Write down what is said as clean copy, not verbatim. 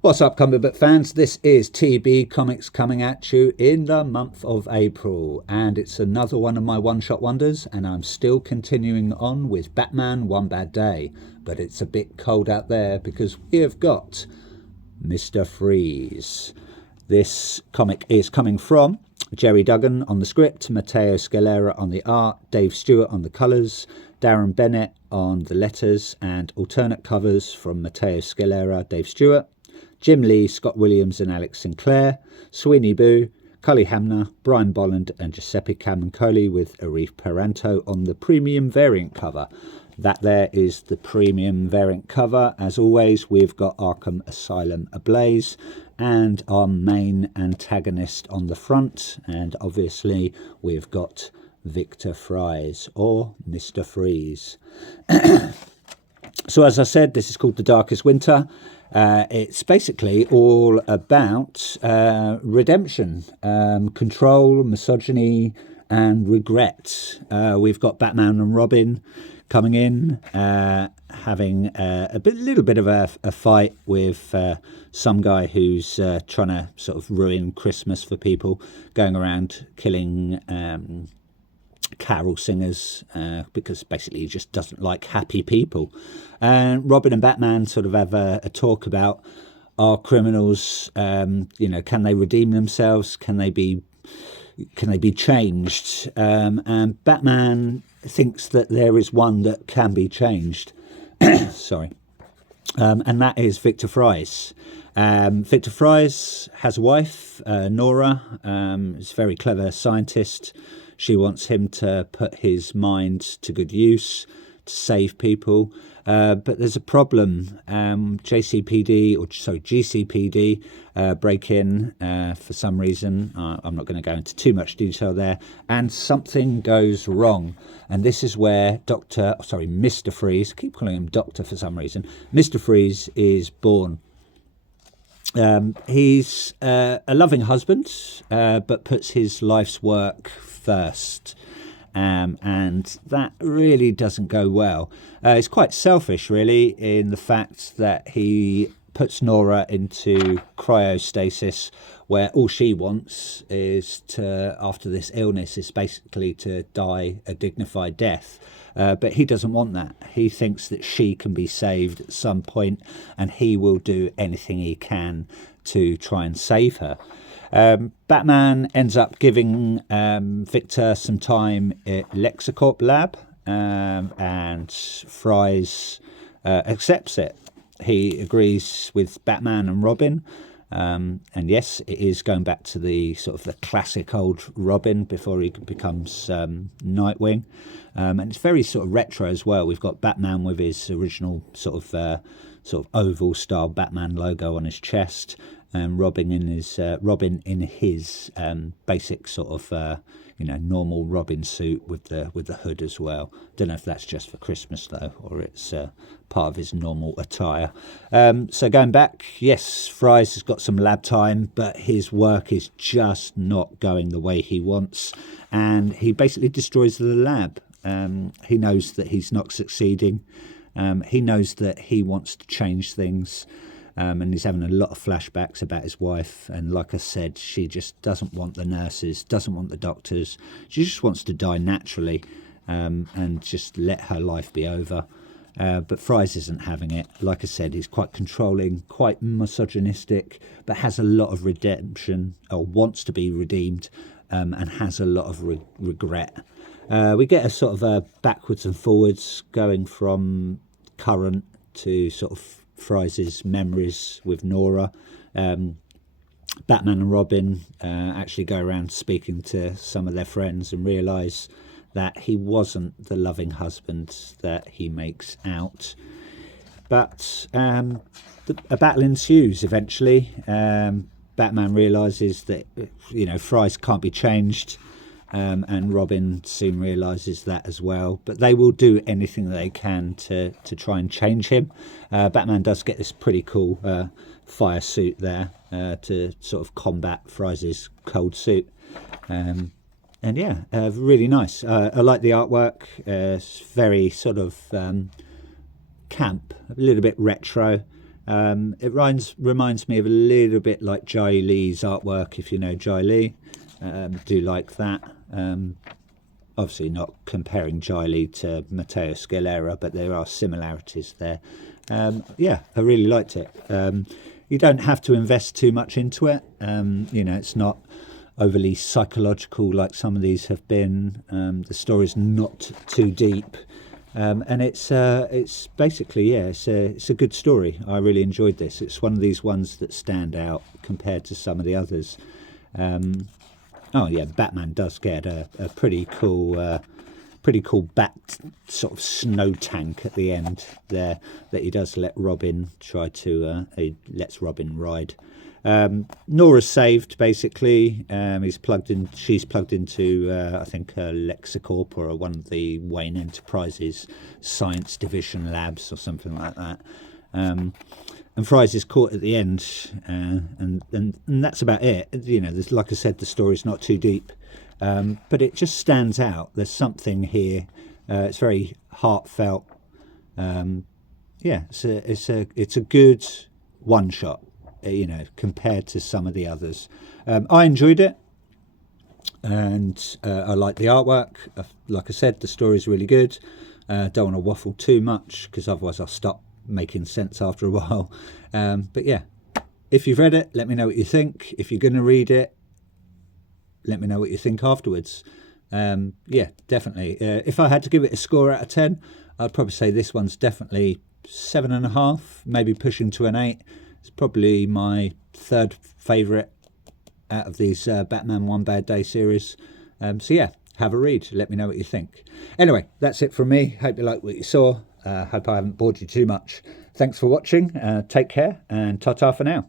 What's up, comic book fans? This is TB Comics coming at you in the month of April, and it's another one of my one-shot wonders, and I'm still continuing on with Batman One Bad Day, but it's a bit cold out there because we have got Mr. Freeze. This comic is coming from Jerry Duggan on the script, Matteo Scalera on the art, Dave Stewart on the colours, Darren Bennett on the letters, and alternate covers from Matteo Scalera, Dave Stewart, Jim Lee, Scott Williams and Alex Sinclair, Sweeney Boo, Cully Hamner, Brian Bolland and Giuseppe Camuncoli with Arif Peranto on the premium variant cover. That there is the premium variant cover. As always, we've got Arkham Asylum ablaze and our main antagonist on the front. And obviously, we've got Victor Fries or Mr. Freeze. So as I said, this is called The Darkest Winter. It's basically all about redemption, control, misogyny, and regret. We've got Batman and Robin coming in, having little bit of a fight with some guy who's trying to sort of ruin Christmas for people, going around killing carol singers because basically he just doesn't like happy people. And Robin and Batman sort of have a talk about, are criminals, can they redeem themselves? Can they be changed? And Batman thinks that there is one that can be changed. Sorry. And that is Victor Fries. Victor Fries has a wife, Nora, is a very clever scientist. She wants him to put his mind to good use, to save people. But there's a problem. GCPD break in for some reason. I'm not going to go into too much detail there. And something goes wrong. And this is where Mr. Freeze, I keep calling him Doctor for some reason, Mr. Freeze is born. He's a loving husband, but puts his life's work first. And that really doesn't go well. It's quite selfish, really, in the fact that he puts Nora into cryostasis, where all she wants is to, after this illness, is basically to die a dignified death. But he doesn't want that. He thinks that she can be saved at some point, and he will do anything he can to try and save her. Batman ends up giving Victor some time at Lexicorp Lab, and Fries accepts it. He agrees with Batman and Robin. And yes, it is going back to the sort of the classic old Robin before he becomes Nightwing. And it's very sort of retro as well. We've got Batman with his original sort of oval style Batman logo on his chest, and Robin in his basic sort of normal Robin suit with the hood as well. Don't know if that's just for Christmas though, or it's part of his normal attire. So going back, yes, Fries has got some lab time, but his work is just not going the way he wants, and he basically destroys the lab. He knows that he's not succeeding. He knows that he wants to change things. And he's having a lot of flashbacks about his wife. And like I said, she just doesn't want the nurses, doesn't want the doctors. She just wants to die naturally and just let her life be over. But Fries isn't having it. Like I said, he's quite controlling, quite misogynistic, but has a lot of redemption, or wants to be redeemed, and has a lot of regret. We get a sort of a backwards and forwards going from current to sort of Fries' memories with Nora. Batman and Robin actually go around speaking to some of their friends and realise that he wasn't the loving husband that he makes out. But a battle ensues eventually. Batman realises that Fries can't be changed. And Robin soon realises that as well. But they will do anything they can to try and change him. Batman does get this pretty cool fire suit there to sort of combat Fries' cold suit. And yeah, really nice. I like the artwork. It's very sort of camp, a little bit retro. It reminds me of a little bit like Jai Lee's artwork, if you know Jai Lee. Do like that. Obviously not comparing Jai Lee to Matteo Scalera, but there are similarities there. Yeah, I really liked it. You don't have to invest too much into it. It's not overly psychological like some of these have been. The story's not too deep. And it's basically, it's a good story. I really enjoyed this. It's one of these ones that stand out compared to some of the others. Batman does get a pretty cool bat sort of snow tank at the end there that he does let Robin he lets Robin ride. Nora's saved basically. She's plugged into I think Lexicorp or one of the Wayne Enterprises Science Division labs or something like that. And Fries is caught at the end, and that's about it. Like I said, the story's not too deep, but it just stands out. There's something here. It's very heartfelt. It's a good one shot. Compared to some of the others. I enjoyed it, and I like the artwork. Like I said, the story's really good. Don't want to waffle too much because otherwise I'll stop making sense after a while. But yeah, if you've read it, let me know what you think. If you're going to read it, let me know what you think afterwards. Definitely. If I had to give it a score out of 10, I'd probably say this one's definitely 7.5, maybe pushing to an 8. It's probably my third favourite out of these Batman One Bad Day series. Have a read. Let me know what you think. Anyway, that's it from me. Hope you liked what you saw. Hope I haven't bored you too much. Thanks for watching. Take care and ta-ta for now.